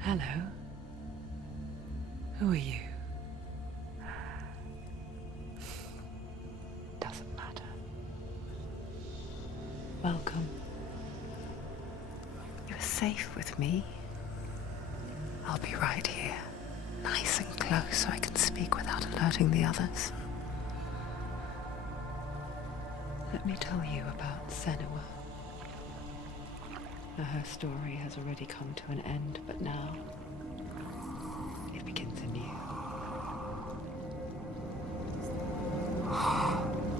Hello. Who are you? Doesn't matter. Welcome. You're safe with me. I'll be right here, nice and close so I can speak without alerting the others. Let me tell you about Senua. Her story has already come to an end, but now it begins anew.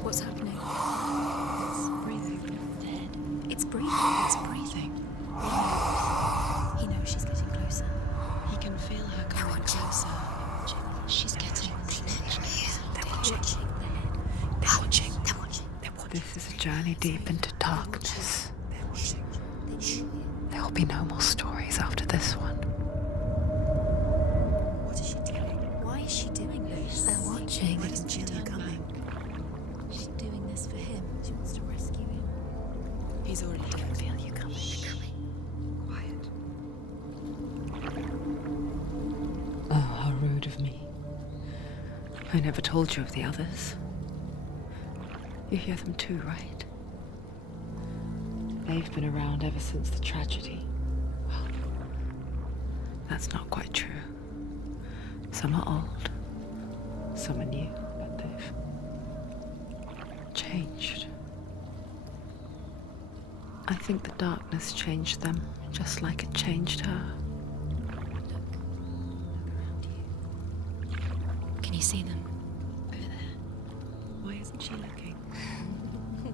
What's happening? It's breathing. Dead. It's breathing. It's breathing. Why? He knows she's getting closer. He can feel her coming closer. She's getting closer. They're watching. They're watching. They're watching. This is a journey deep into darkness. They're watching. There will be no more stories after this one. What is she doing? Why is she doing this? They're watching. They can feel her coming. She's doing this for him. She wants to rescue him. He's already dead. I can feel you coming. Quiet. Oh, how rude of me. I never told you of the others. You hear them too, right? They've been around ever since the tragedy. Well, that's not quite true. Some are old, some are new, but they've changed. I think the darkness changed them, just like it changed her. Look around you. Can you see them? Over there. Why isn't she looking?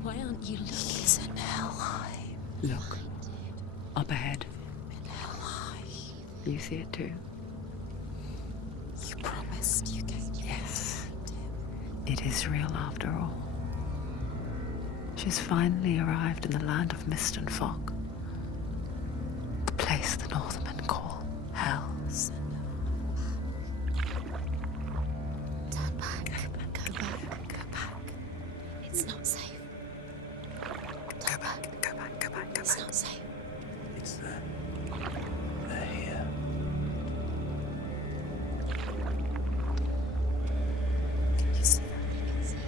Why aren't you looking? It's in hell high. Look, up ahead. In hell high. You see it too? You promised you gave you. Yes. It is real after all. She's finally arrived in the land of mist and fog. The place the Northmen call Hell. Turn back. Go back. Go back. It's not safe. Go back, go back, go back, go It's back. not safe. It's there. They're here. You see that? You can see it.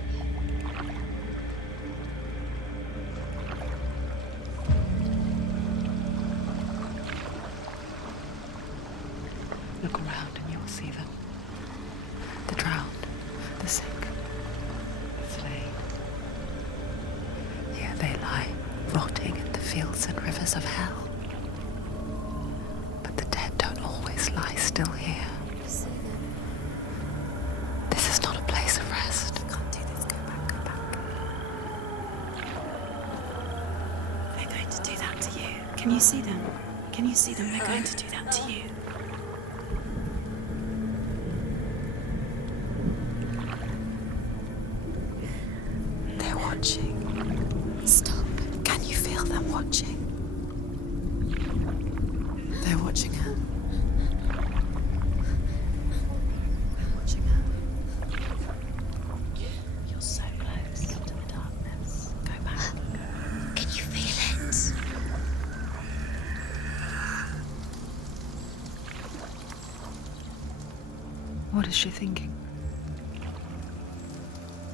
Look around and you'll see them. The drowned, the sick, the slain. Here they lie, rotting in the fields and rivers of hell. But the dead don't always lie still here. You see them? This is not a place of rest. You can't do this. Go back. Go back. They're going to do that to you. Can you see them? Can you see them? They're going to do that to you. They're watching. Stop. Can you feel them watching? They're watching her. They're watching her. You're so close to the darkness. Go back. Can you feel it? What is she thinking?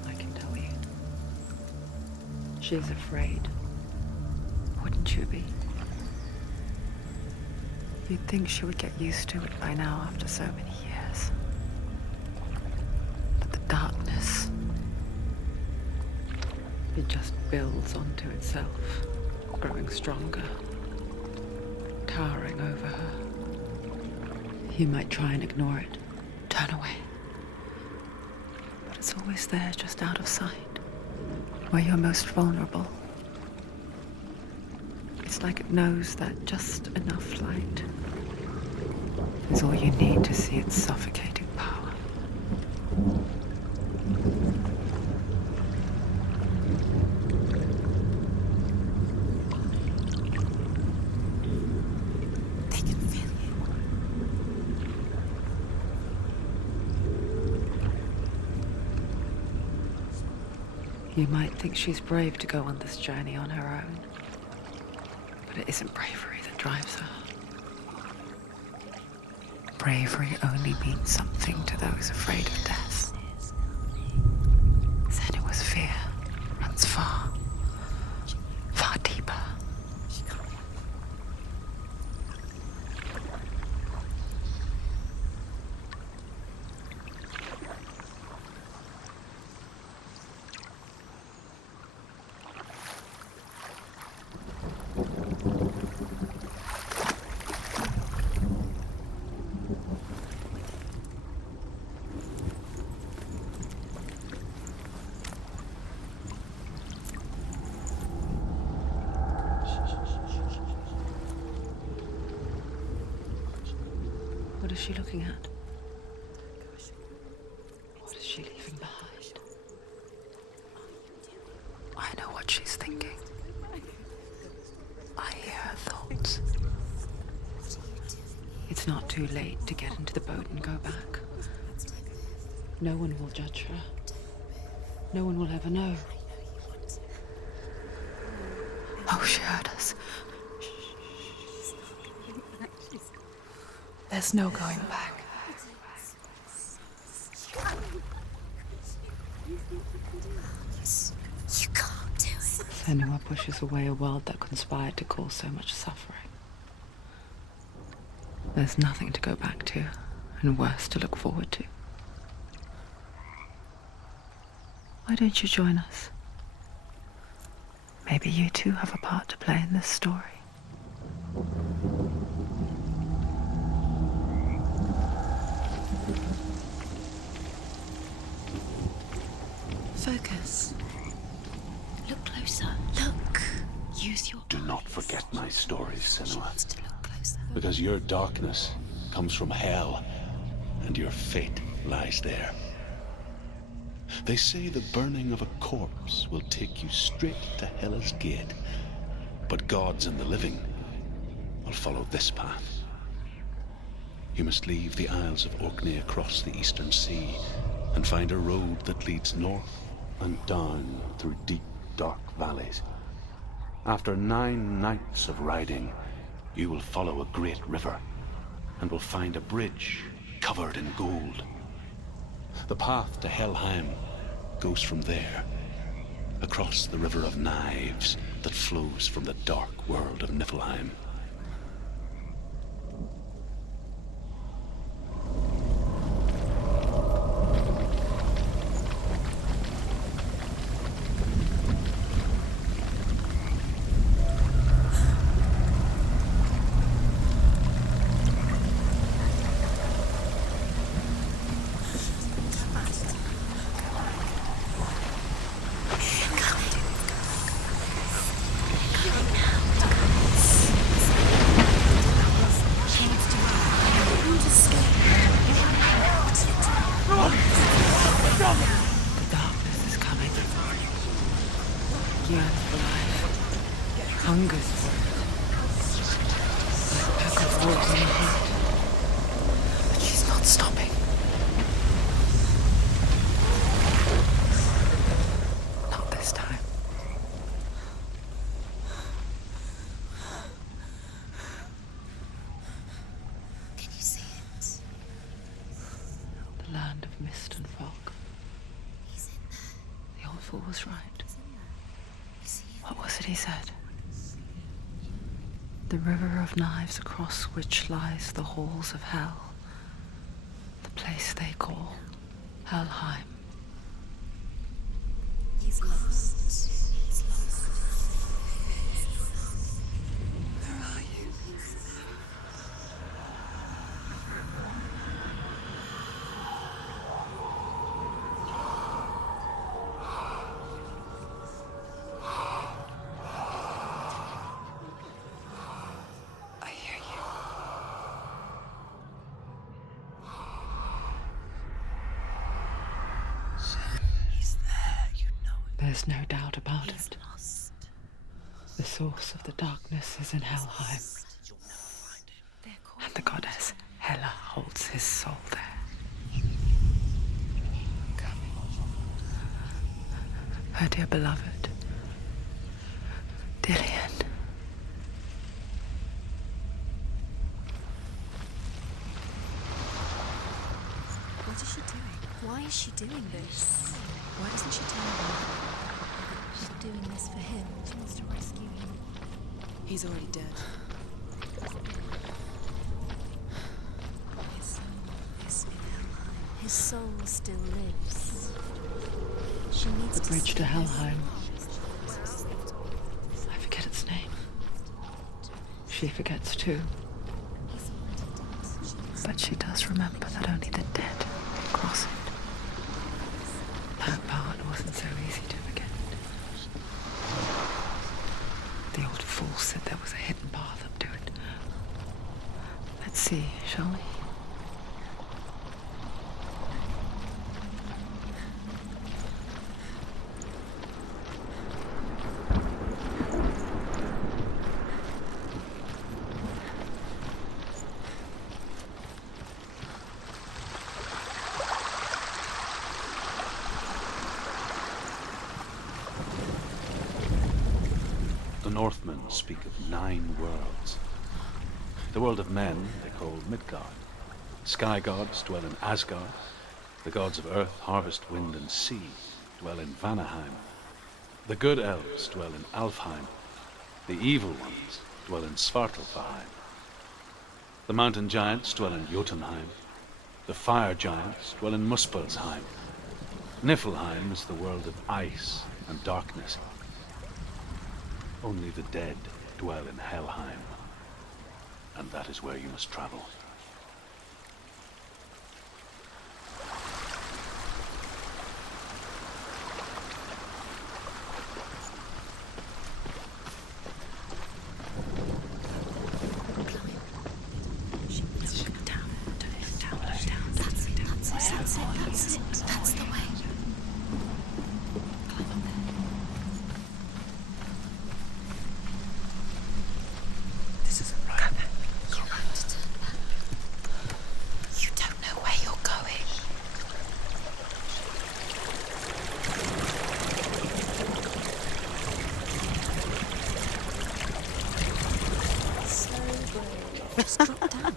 I can tell you. She's afraid. Wouldn't you be? You'd think she would get used to it by now after so many years. But the darkness, it just builds onto itself, growing stronger, towering over her. You might try and ignore it, turn away. But it's always there, just out of sight, where you're most vulnerable. It's like it knows that just enough light is all you need to see its suffocating power. They can feel you. You might think she's brave to go on this journey on her own, but it isn't bravery that drives her. Bravery only means something to those afraid of death. Senua's fear runs far, far deeper. What is she looking at? What is she leaving behind? I know what she's thinking. I hear her thoughts. It's not too late to get into the boat and go back. No one will judge her. No one will ever know. Oh, she heard us. There's no going back. You can't do it. Senua pushes away a world that conspired to cause so much suffering. There's nothing to go back to, and worse to look forward to. Why don't you join us? Maybe you too have a part to play in this story. Focus. Look closer. Look. Use your Do not forget my stories, Senua, eyes to look closer. because your darkness comes from hell, and your fate lies there. They say the burning of a corpse will take you straight to Hela's gate, but gods and the living will follow this path. You must leave the Isles of Orkney across the eastern sea and find a road that leads north and down through deep, dark valleys. After 9 nights of riding, you will follow a great river and will find a bridge covered in gold. The path to Helheim goes from there, across the river of knives that flows from the dark world of Niflheim. The darkness is coming. Yearns for life. Hungers for it. Like a pack of wolves in the heart. But she's not stopping. Not this time. Can you see it? The land of mist and fog. He's in there. The old fool was right. He's in there. You see it? What was it he said? The river of knives across which lies the halls of hell. The place they call Helheim. He's lost. He's lost. Where are you? I hear you. He's there. You know it. There's no doubt about He's it. lost. The source of the darkness is in Helheim, They're calling and the goddess Hela holds his soul there. her dear beloved, Dillian. What is she doing? Why is she doing this? Why doesn't she tell him? She's doing this for him. She wants to rescue him. He's already dead. His soul is in Helheim. His soul still lives. She needs The bridge to see Helheim. I forget its name. She forgets too. He's already dead. But she does remember that only the dead cross it. That part wasn't so easy to forget. The old fool said there was a hidden path up to it. Let's see, shall we? The Northmen speak of 9 worlds. The world of men they call Midgard. Sky gods dwell in Asgard. The gods of earth, harvest, wind, and sea dwell in Vanaheim. The good elves dwell in Alfheim. The evil ones dwell in Svartalfheim. The mountain giants dwell in Jotunheim. The fire giants dwell in Muspelheim. Niflheim is the world of ice and darkness. Only the dead dwell in Helheim, and that is where you must travel. That's the way. This isn't right. You have to turn back. You don't know where you're going. So brave. Just drop down.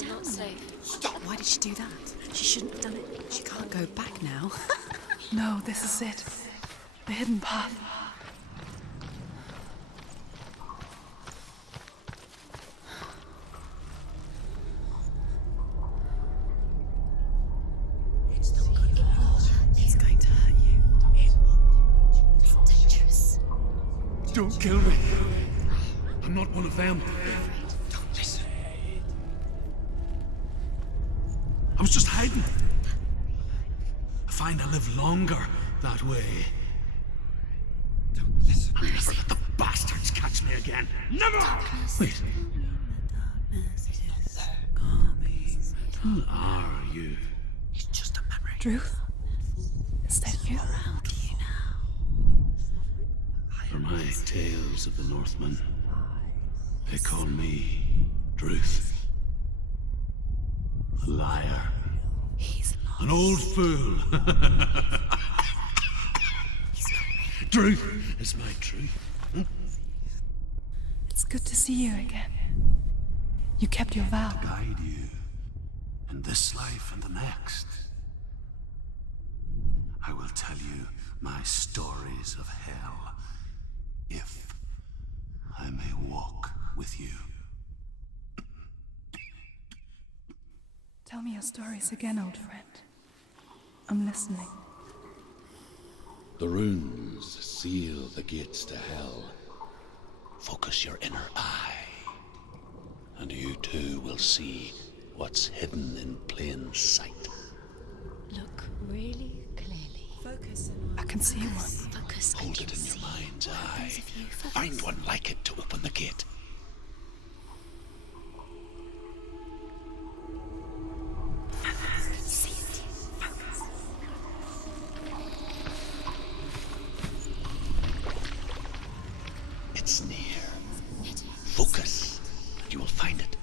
You're not safe. Stop. Why did she do that? She shouldn't have done it. She can't go back now. No, this is it. The hidden path. It's going to hurt you. It's dangerous. Don't kill me. I'm not one of them. Don't listen. I was just hiding. I find I live longer that way. Don't listen. I'll never let the bastards catch me again. Never! Wait. Who are you? It's just a memory. Druth? Is that you? Around you now. For my tales of the Northmen, they call me Druth. A liar. He's lost. An old fool. Truth is my truth. It's good to see you again. You kept your vow. Guide you in this life and the next. I will tell you my stories of hell, if I may walk with you. Tell me your stories again, old friend. I'm listening. The runes seal the gates to hell. Focus your inner eye, and you too will see what's hidden in plain sight. Look really clearly. Focus. I can see one. Focus. Hold it in your mind's eye. Find one like it to open the gate. See it. Focus. It's near. Focus, and you will find it.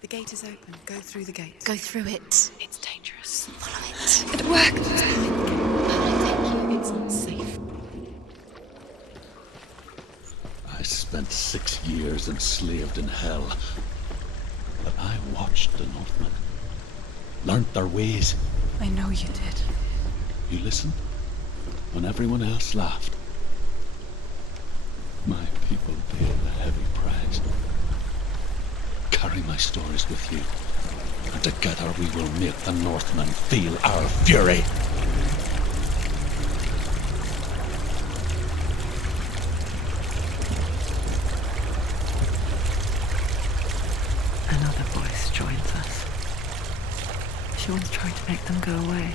The gate is open. Go through the gate. Go through it. It's dangerous. Follow it. It worked. Thank you. It's unsafe. I spent 6 years enslaved in hell. But I watched the Northmen. Learnt their ways. I know you did. You listened when everyone else laughed. My people paid a heavy price. Carry my stories with you, and together we will make the Northmen feel our fury. Another voice joins us. She wants trying to make them go away.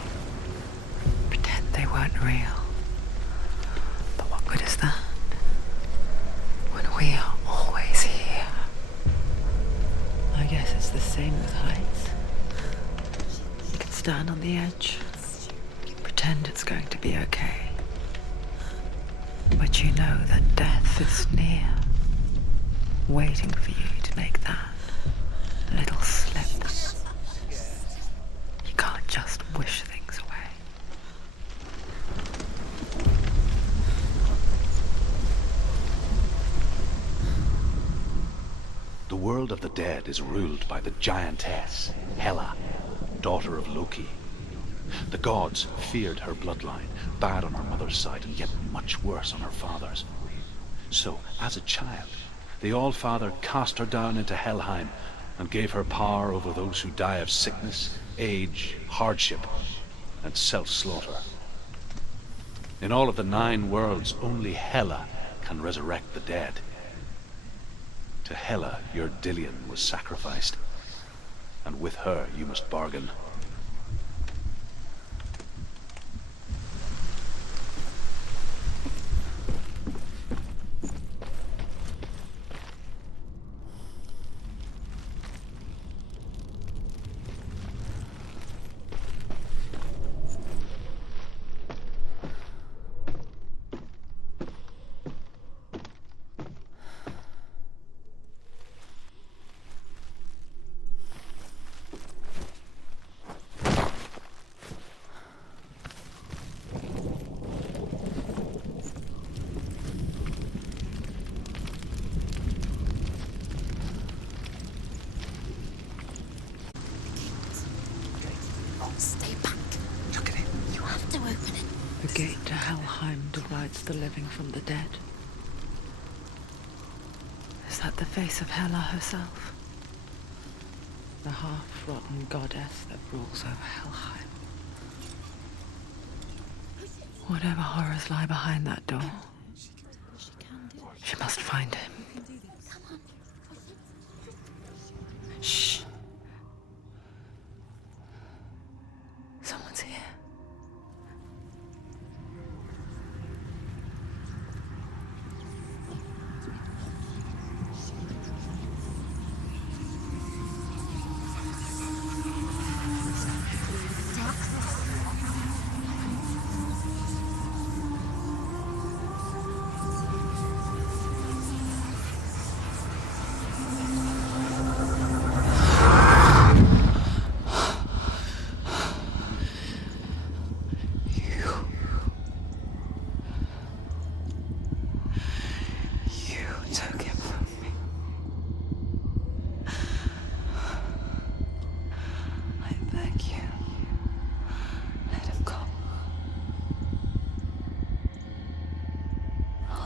Pretend they weren't real. But what good is that? When we are always here. I guess it's the same with heights. You can stand on the edge, pretend it's going to be okay. But you know that death is near, waiting for you to make that little slip. You can't just wish things away. The world of the dead is ruled by the giantess, Hela, daughter of Loki. The gods feared her bloodline, bad on her mother's side and yet much worse on her father's. So, as a child, the All-Father cast her down into Helheim and gave her power over those who die of sickness, age, hardship, and self-slaughter. In all of the 9 worlds, only Hela can resurrect the dead. To Hela, your Dillion was sacrificed, and with her you must bargain. Stay back. Look at it. You have to open it. The gate to Helheim divides the living from the dead. Is that the face of Hela herself? The half-rotten goddess that rules over Helheim. Whatever horrors lie behind that door, she must find him. Shh. Someone's here.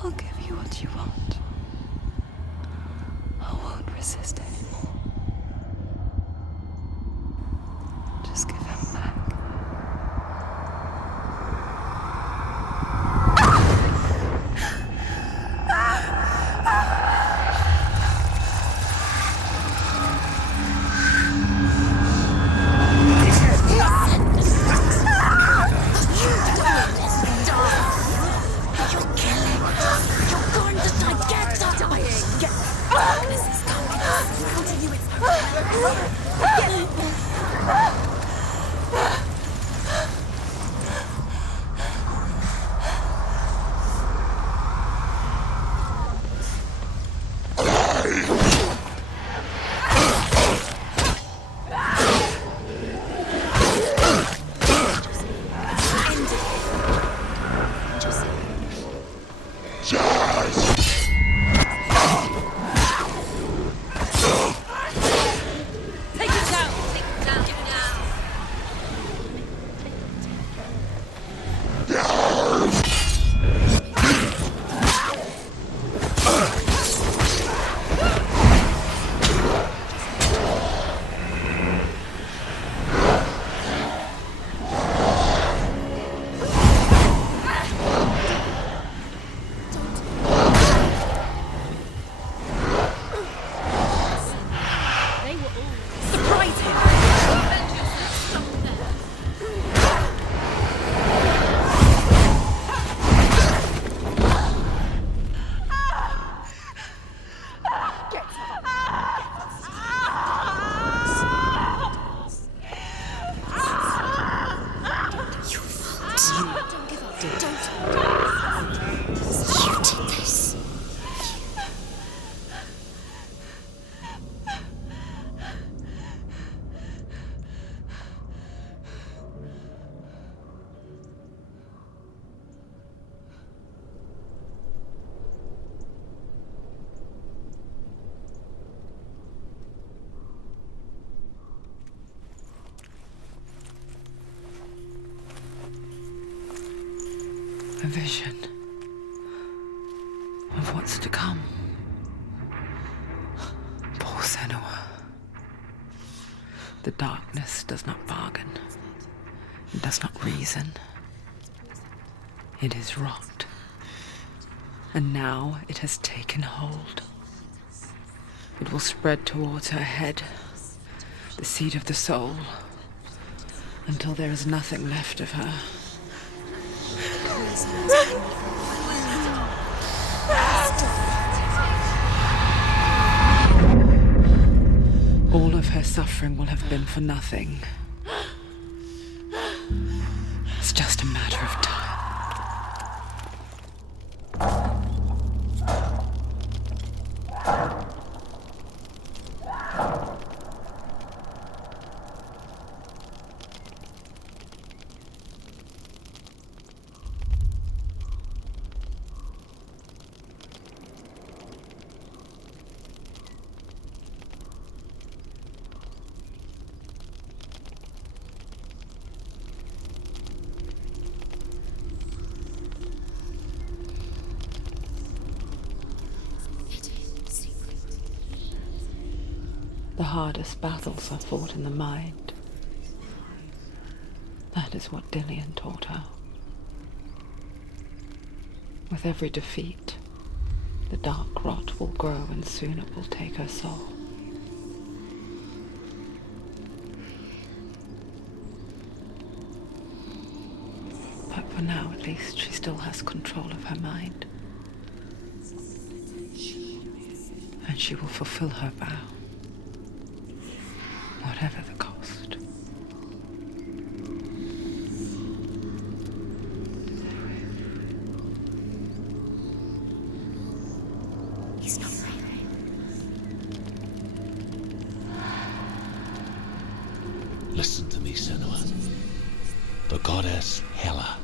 I'll give you what you want. I won't resist anymore. Just give him back. vision of what's to come. Poor Senua. The darkness does not bargain. It does not reason. It is rot. And now it has taken hold. It will spread towards her head, the seat of the soul, until there is nothing left of her. All of her suffering will have been for nothing. It's just a matter of time. The hardest battles are fought in the mind. That is what Dillian taught her. With every defeat, the dark rot will grow and soon it will take her soul. But for now, at least, she still has control of her mind. And she will fulfill her vow. Whatever the cost. He's not right. Listen to me, Senua. The goddess Hela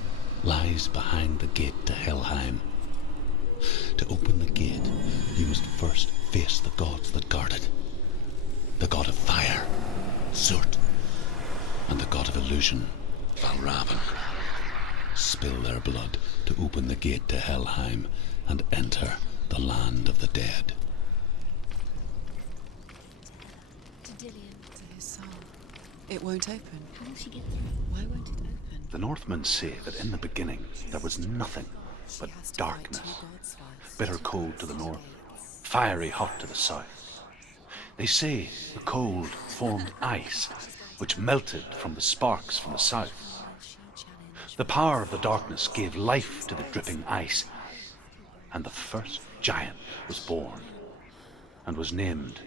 lies behind the gate to Helheim. To open the gate, you must first face the gods that guard it. The god of fire, Surt, and the god of illusion, Valravan. Spill their blood to open the gate to Helheim and enter the land of the dead. To Dillian. To his soul. It won't open. How will she get through? Why won't it open? The Northmen say that in the beginning there was nothing but She has to fight darkness. two gods first. Bitter cold to the north, fiery hot to the south. They say the cold formed ice, which melted from the sparks from the south. The power of the darkness gave life to the dripping ice, and the first giant was born, and was named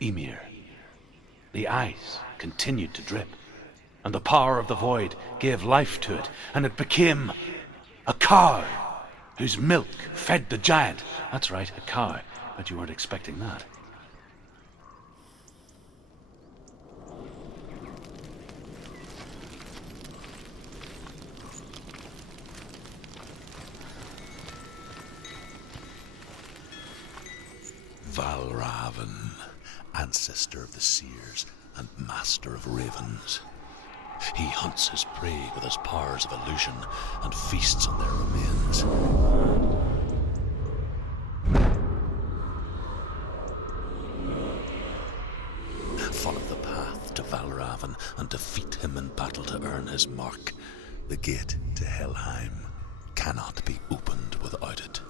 Ymir. The ice continued to drip, and the power of the void gave life to it, and it became a cow, whose milk fed the giant. That's right, a cow. Bet you weren't expecting that. Valravan, ancestor of the seers and master of ravens. He hunts his prey with his powers of illusion and feasts on their remains. Follow the path to Valravan and defeat him in battle to earn his mark. The gate to Helheim cannot be opened without it.